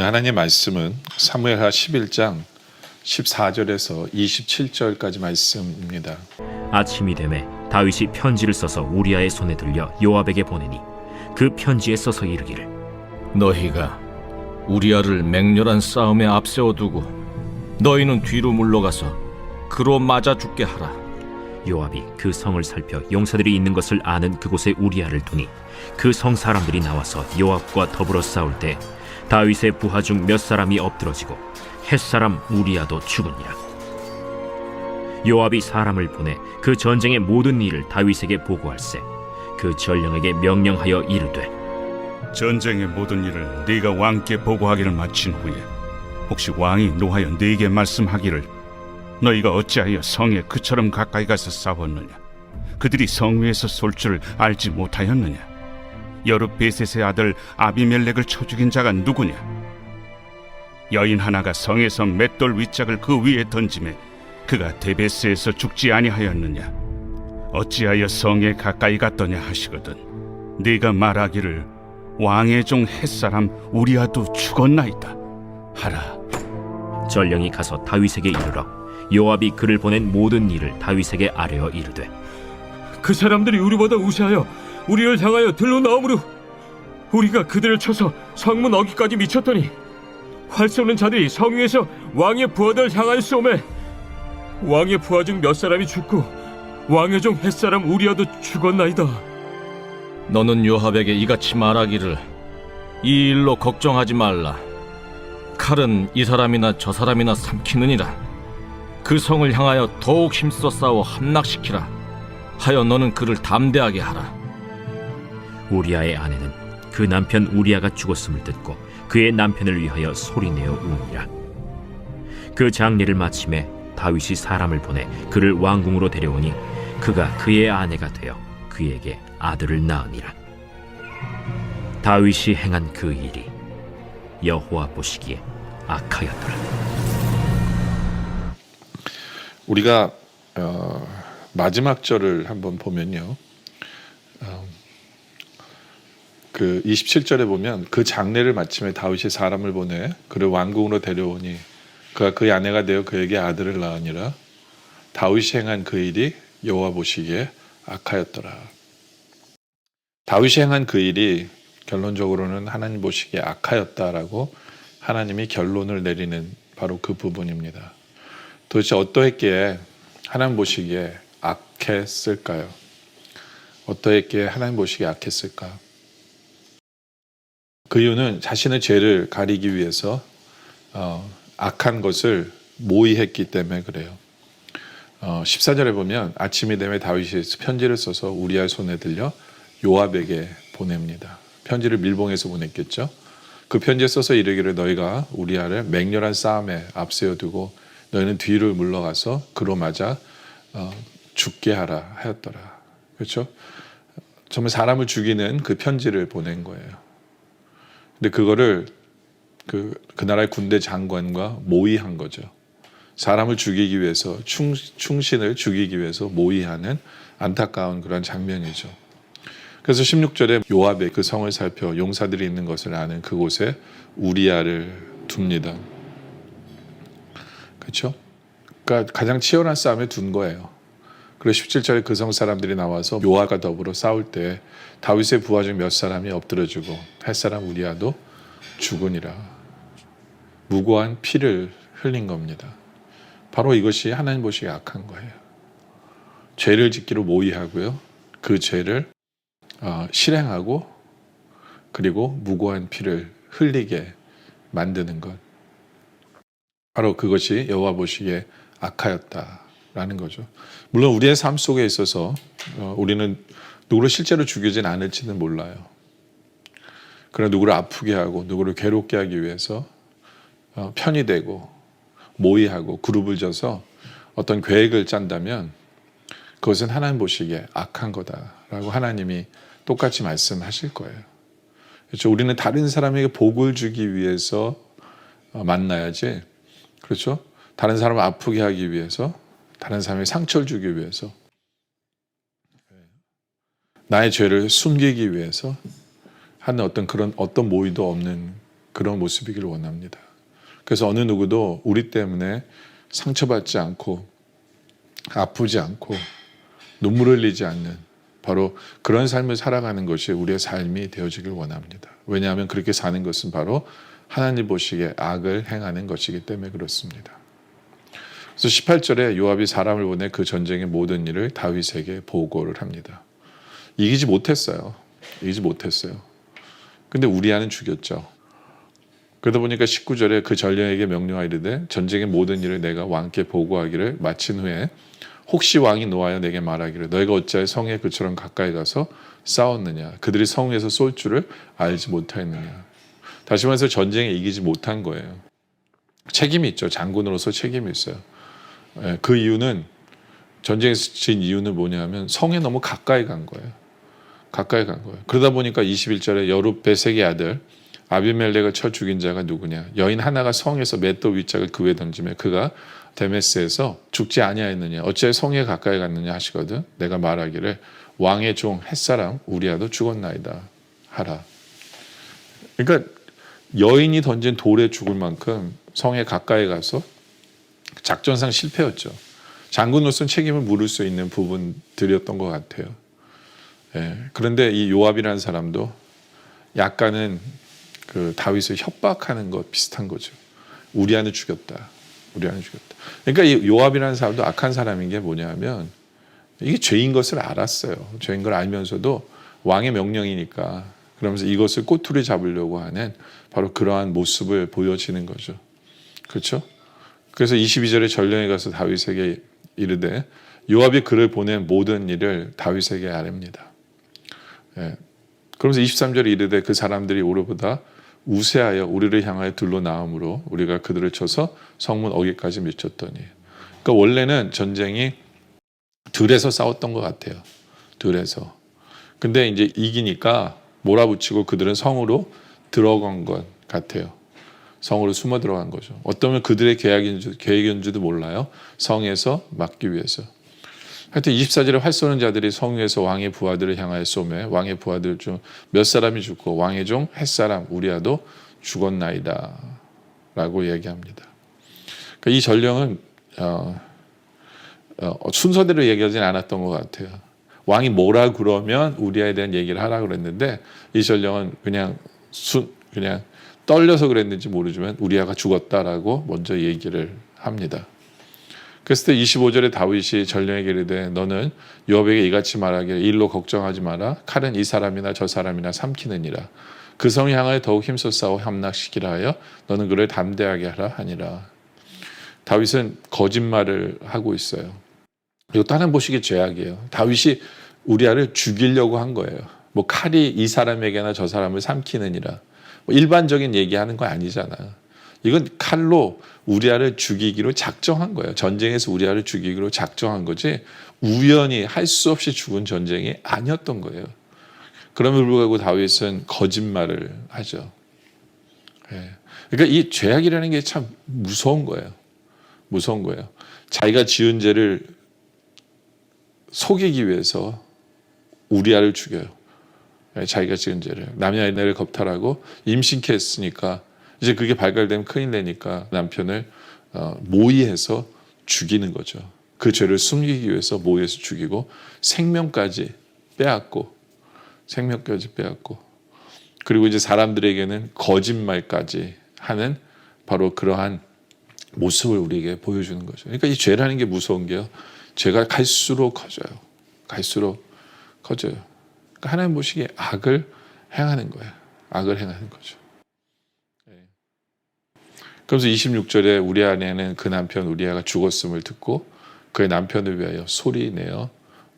오늘 하나님의 말씀은 사무엘하 11장 14절에서 27절까지 말씀입니다. 아침이 되매 다윗이 편지를 써서 우리아의 손에 들려 요압에게 보내니 그 편지에 써서 이르기를 너희가 우리아를 맹렬한 싸움에 앞세워 두고 너희는 뒤로 물러가서 그로 맞아 죽게 하라. 요압이 그 성을 살펴 용사들이 있는 것을 아는 그곳에 우리아를 두니 그 성 사람들이 나와서 요압과 더불어 싸울 때 다윗의 부하 중 몇 사람이 엎드러지고 햇사람 우리아도 죽으니라. 요압이 사람을 보내 그 전쟁의 모든 일을 다윗에게 보고할세 그 전령에게 명령하여 이르되 전쟁의 모든 일을 네가 왕께 보고하기를 마친 후에 혹시 왕이 노하여 네게 말씀하기를 너희가 어찌하여 성에 그처럼 가까이 가서 싸웠느냐? 그들이 성 위에서 쏠 줄 알지 못하였느냐? 여룻베셋의 아들 아비멜렉을 쳐 죽인 자가 누구냐? 여인 하나가 성에서 맷돌 윗짝을 그 위에 던지매 그가 데베스에서 죽지 아니하였느냐? 어찌하여 성에 가까이 갔더냐 하시거든 네가 말하기를 왕의 종 햇사람 우리아도 죽었나이다 하라. 전령이 가서 다윗에게 이르러 요압이 그를 보낸 모든 일을 다윗에게 아뢰어 이르되 그 사람들이 우리보다 우세하여 우리를 향하여 들로 나오므로 우리가 그들을 쳐서 성문 어귀까지 미쳤더니 활 쏘는 자들이 성 위에서 왕의 부하들 향하여 쏘매 왕의 부하 중 몇 사람이 죽고 왕의 종 햇사람 우리아도 죽었나이다. 너는 요압에게 이같이 말하기를 이 일로 걱정하지 말라. 칼은 이 사람이나 저 사람이나 삼키느니라. 그 성을 향하여 더욱 힘써 싸워 함락시키라 하여 너는 그를 담대하게 하라. 우리아의 아내는 그 남편 우리아가 죽었음을 듣고 그의 남편을 위하여 소리내어 우니라. 그 장례를 마침에 다윗이 사람을 보내 그를 왕궁으로 데려오니 그가 그의 아내가 되어 그에게 아들을 낳으니라. 다윗이 행한 그 일이 여호와 보시기에 악하였더라. 우리가 마지막 절을 한번 보면요, 그 27절에 보면 그 장례를 마침에 다윗이 사람을 보내 그를 왕궁으로 데려오니 그가 그의 아내가 되어 그에게 아들을 낳으니라. 다윗이 행한 그 일이 여호와 보시기에 악하였더라. 다윗이 행한 그 일이 결론적으로는 하나님 보시기에 악하였다라고 하나님이 결론을 내리는 바로 그 부분입니다. 도대체 어떠했기에 하나님 보시기에 악했을까요? 어떠했기에 하나님 보시기에 악했을까? 그 이유는 자신의 죄를 가리기 위해서 악한 것을 모의했기 때문에 그래요. 14절에 보면 아침이 되면 다윗이 편지를 써서 우리아의 손에 들려 요압에게 보냅니다. 편지를 밀봉해서 보냈겠죠. 그 편지에 써서 이르기를 너희가 우리아를 맹렬한 싸움에 앞세워 두고 너희는 뒤를 물러가서 그로 맞아 죽게 하라 하였더라. 그렇죠? 정말 사람을 죽이는 그 편지를 보낸 거예요. 근데 그거를 그 나라의 군대 장관과 모의한 거죠. 사람을 죽이기 위해서 충신을 죽이기 위해서 모의하는 안타까운 그런 장면이죠. 그래서 16절에 요압의 그 성을 살펴 용사들이 있는 것을 아는 그곳에 우리아를 둡니다. 그렇죠? 그러니까 가장 치열한 싸움에 둔 거예요. 그리고 17절에 그 성 사람들이 나와서 요압과 더불어 싸울 때 다윗의 부하 중 몇 사람이 엎드러지고 햇사람 우리아도 죽으니라. 무고한 피를 흘린 겁니다. 바로 이것이 하나님 보시기에 악한 거예요. 죄를 짓기로 모의하고요. 그 죄를 실행하고 그리고 무고한 피를 흘리게 만드는 것. 바로 그것이 여호와 보시기에 악하였다라는 거죠. 물론 우리의 삶 속에 있어서 우리는 누구를 실제로 죽이진 않을지는 몰라요. 그러나 누구를 아프게 하고 누구를 괴롭게 하기 위해서 편이 되고 모의하고 그룹을 져서 어떤 계획을 짠다면 그것은 하나님 보시기에 악한 거다라고 하나님이 똑같이 말씀하실 거예요. 그렇죠? 우리는 다른 사람에게 복을 주기 위해서 만나야지, 그렇죠? 다른 사람을 아프게 하기 위해서, 다른 사람에게 상처를 주기 위해서, 나의 죄를 숨기기 위해서 하는 어떤 그런 어떤 모의도 없는 그런 모습이기를 원합니다. 그래서 어느 누구도 우리 때문에 상처받지 않고 아프지 않고 눈물 흘리지 않는 바로 그런 삶을 살아가는 것이 우리의 삶이 되어지길 원합니다. 왜냐하면 그렇게 사는 것은 바로 하나님 보시기에 악을 행하는 것이기 때문에 그렇습니다. 그래서 18절에 요압이 사람을 보내 그 전쟁의 모든 일을 다윗에게 보고를 합니다. 이기지 못했어요. 근데 우리아는 죽였죠. 그러다 보니까 19절에 그 전령에게 명령하여 이르되 전쟁의 모든 일을 내가 왕께 보고하기를 마친 후에 혹시 왕이 노하여 내게 말하기를 너희가 어찌하여 성에 그처럼 가까이 가서 싸웠느냐 그들이 성에서 쏠 줄을 알지 못하였느냐. 다시 말해서 전쟁에 이기지 못한 거예요. 책임이 있죠. 장군으로서 책임이 있어요. 그 이유는 전쟁에서 진 이유는 뭐냐면 성에 너무 가까이 간 거예요. 그러다 보니까 21절에 여룻베색의 아들 아비멜렉을 쳐 죽인 자가 누구냐. 여인 하나가 성에서 맷돌 윗짝을 그 위에 던지며 그가 데메스에서 죽지 아니하였느냐. 어찌하여 성에 가까이 갔느냐 하시거든. 내가 말하기를 왕의 종 햇사람 우리아도 죽었나이다 하라. 그러니까 여인이 던진 돌에 죽을 만큼 성에 가까이 가서 작전상 실패였죠. 장군으로서는 책임을 물을 수 있는 부분들이었던 것 같아요. 그런데 이 요압이라는 사람도 약간은 그 다윗을 협박하는 것 비슷한 거죠. 우리아는 죽였다. 그러니까 이 요압이라는 사람도 악한 사람인 게 뭐냐면 이게 죄인 것을 알았어요. 죄인 걸 알면서도 왕의 명령이니까 그러면서 이것을 꼬투리 잡으려고 하는 바로 그러한 모습을 보여지는 거죠. 그렇죠? 그래서 22절에 전령에 가서 다윗에게 이르되 요압이 그를 보낸 모든 일을 다윗에게 아뢰입니다. 그러면서 23절에 이르되 그 사람들이 우리보다 우세하여 우리를 향하여 들로 나옴으로 우리가 그들을 쳐서 성문 어귀까지 미쳤더니. 그러니까 원래는 전쟁이 들에서 싸웠던 것 같아요. 들에서. 근데 이제 이기니까 몰아붙이고 그들은 성으로 들어간 것 같아요. 성으로 숨어 들어간 거죠. 어쩌면 그들의 계획인지도 몰라요. 성에서 막기 위해서. 하여튼 24절에 활 쏘는 자들이 성 위에서 왕의 부하들을 향하여 쏘매 왕의 부하들 중 몇 사람이 죽고 왕의 종 햇사람 우리아도 죽었나이다 라고 얘기합니다. 그러니까 이 전령은 순서대로 얘기하진 않았던 것 같아요. 왕이 뭐라 그러면 우리아에 대한 얘기를 하라 그랬는데 이 전령은 그냥 떨려서 그랬는지 모르지만 우리아가 죽었다라고 먼저 얘기를 합니다. 그랬을 때 25절에 다윗이 전령에게 이르되 너는 요압에게 이같이 말하기를 일로 걱정하지 마라. 칼은 이 사람이나 저 사람이나 삼키느니라. 그 성을 향하여 더욱 힘써 싸워 함락시키라 하여 너는 그를 담대하게 하라 하니라. 다윗은 거짓말을 하고 있어요. 이것도 하나님 보시기에 죄악이에요. 다윗이 우리아를 죽이려고 한 거예요. 뭐 칼이 이 사람에게나 저 사람을 삼키느니라. 뭐 일반적인 얘기하는 거 아니잖아. 이건 칼로 우리아를 죽이기로 작정한 거예요. 전쟁에서 우리아를 죽이기로 작정한 거지 우연히 할 수 없이 죽은 전쟁이 아니었던 거예요. 그럼에도 불구하고 다윗은 거짓말을 하죠. 그러니까 이 죄악이라는 게 참 무서운 거예요. 자기가 지은 죄를 속이기 위해서 우리아를 죽여요. 자기가 지은 죄를. 남의 아내를 겁탈하고 임신케 했으니까 이제 그게 발각되면 큰일 나니까 남편을 모의해서 죽이는 거죠. 그 죄를 숨기기 위해서 모의해서 죽이고 생명까지 빼앗고 그리고 이제 사람들에게는 거짓말까지 하는 바로 그러한 모습을 우리에게 보여주는 거죠. 그러니까 이 죄라는 게 무서운 게요. 죄가 갈수록 커져요. 그러니까 하나님 보시기에 악을 행하는 거예요. 거죠. 그래서 26절에 우리 아내는 그 남편 우리아가 죽었음을 듣고 그의 남편을 위하여 소리내어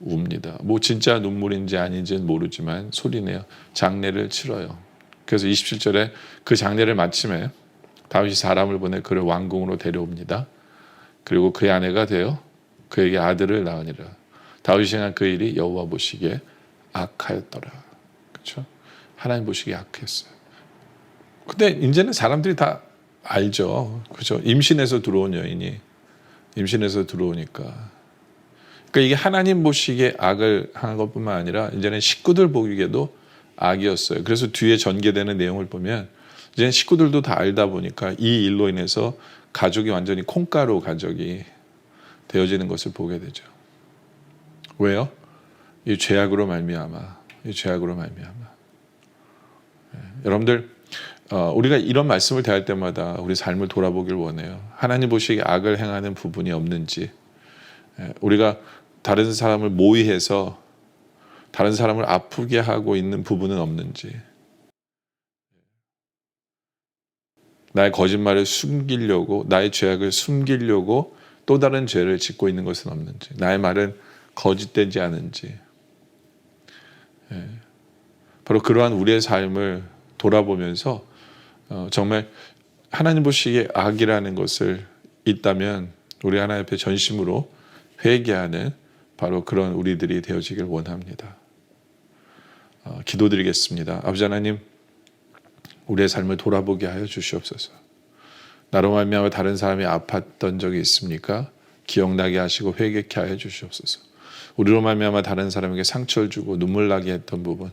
웁니다. 뭐 진짜 눈물인지 아닌지는 모르지만 소리내어 장례를 치러요. 그래서 27절에 그 장례를 마침에 다윗이 사람을 보내 그를 왕궁으로 데려옵니다. 그리고 그의 아내가 되어 그에게 아들을 낳으니라. 다윗이 행한 그 일이 여호와 보시기에 악하였더라. 그렇죠? 하나님 보시기에 악했어요. 근데 이제는 사람들이 다 알죠. 그죠? 임신해서 들어온 여인이 임신해서 들어오니까. 그러니까 이게 하나님 보시기에 악을 한 것뿐만 아니라 이제는 식구들 보기에도 악이었어요. 그래서 뒤에 전개되는 내용을 보면 이제 식구들도 다 알다 보니까 이 일로 인해서 가족이 완전히 콩가루 가족이 되어지는 것을 보게 되죠. 왜요? 이 죄악으로 말미암아. 여러분들, 우리가 이런 말씀을 대할 때마다 우리 삶을 돌아보길 원해요. 하나님 보시기에 악을 행하는 부분이 없는지, 우리가 다른 사람을 모의해서 다른 사람을 아프게 하고 있는 부분은 없는지, 나의 거짓말을 숨기려고, 나의 죄악을 숨기려고 또 다른 죄를 짓고 있는 것은 없는지, 나의 말은 거짓되지 않은지, 바로 그러한 우리의 삶을 돌아보면서 정말 하나님 보시기에 악이라는 것을 있다면 우리 하나님 앞에 전심으로 회개하는 바로 그런 우리들이 되어지길 원합니다. 기도드리겠습니다. 아버지 하나님, 우리의 삶을 돌아보게 하여 주시옵소서. 나로 말미암아 다른 사람이 아팠던 적이 있습니까? 기억나게 하시고 회개케 하여 주시옵소서. 우리로 말미암아 다른 사람에게 상처를 주고 눈물 나게 했던 부분,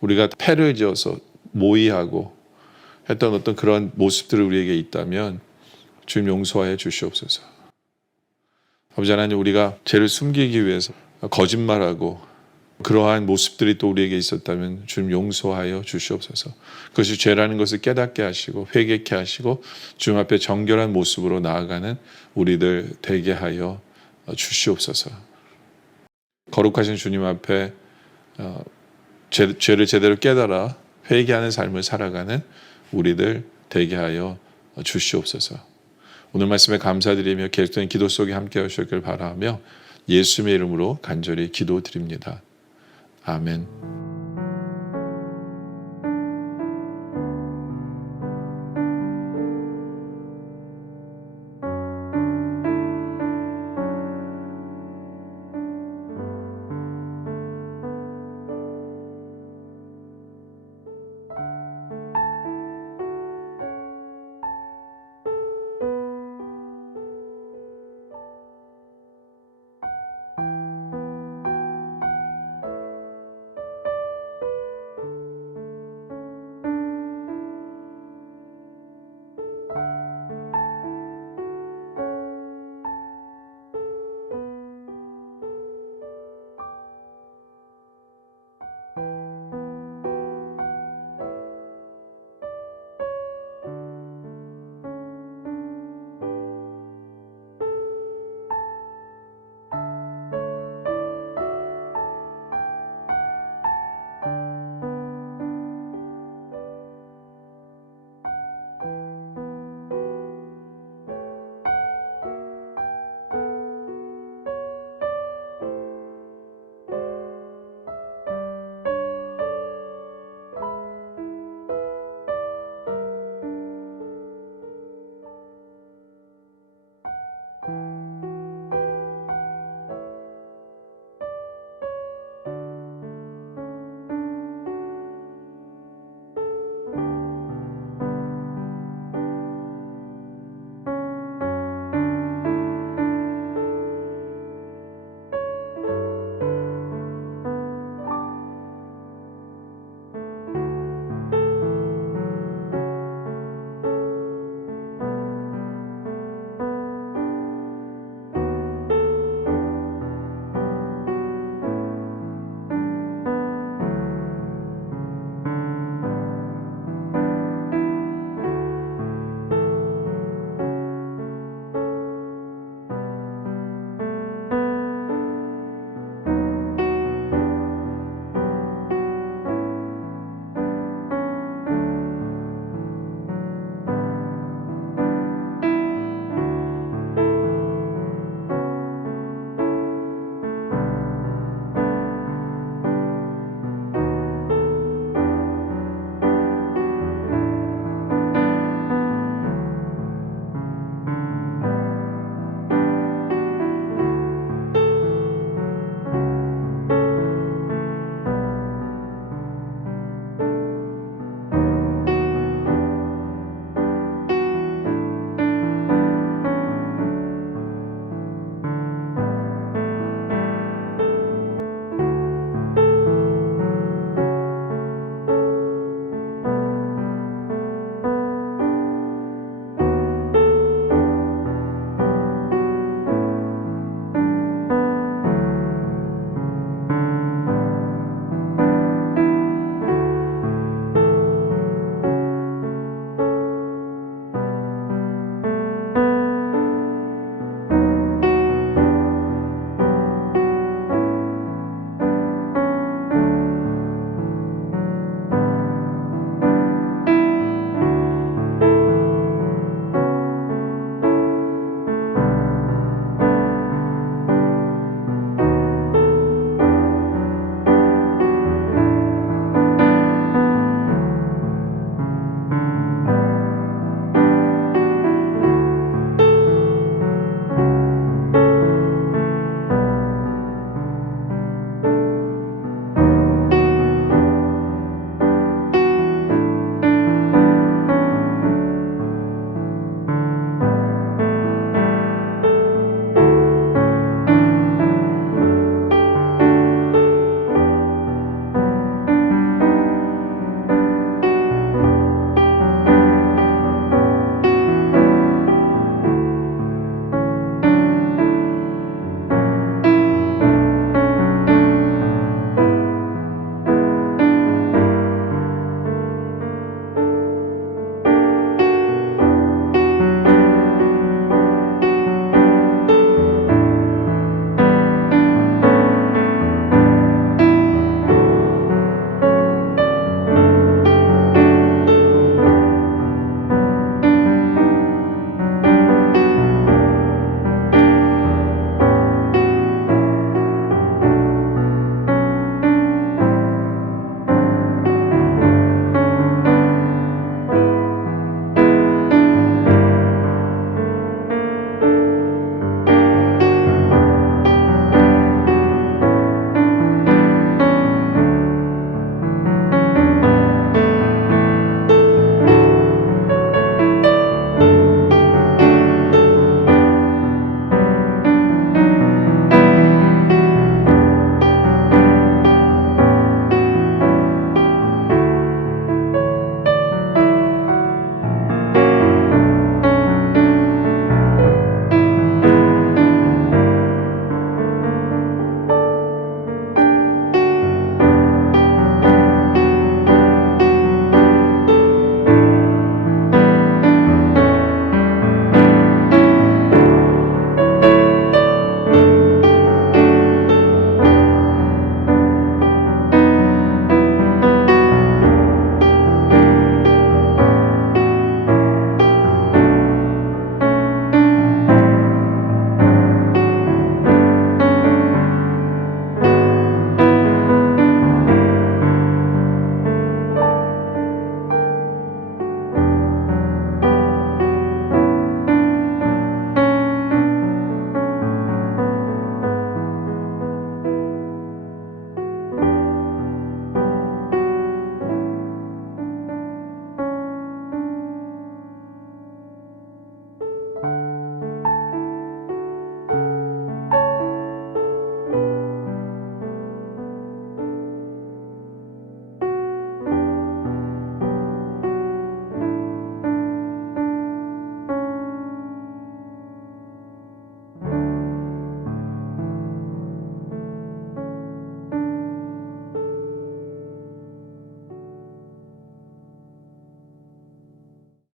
우리가 패를 지어서 모의하고 했던 어떤 그런 모습들이 우리에게 있다면 주님 용서하여 주시옵소서. 아버지 하나님, 우리가 죄를 숨기기 위해서 거짓말하고 그러한 모습들이 또 우리에게 있었다면 주님 용서하여 주시옵소서. 그것이 죄라는 것을 깨닫게 하시고 회개케 하시고 주님 앞에 정결한 모습으로 나아가는 우리들 되게 하여 주시옵소서. 거룩하신 주님 앞에 죄를 제대로 깨달아 회개하는 삶을 살아가는 우리들 되게 하여 주시옵소서. 오늘 말씀에 감사드리며 계속된 기도 속에 함께 하시길 바라며 예수님의 이름으로 간절히 기도드립니다. 아멘.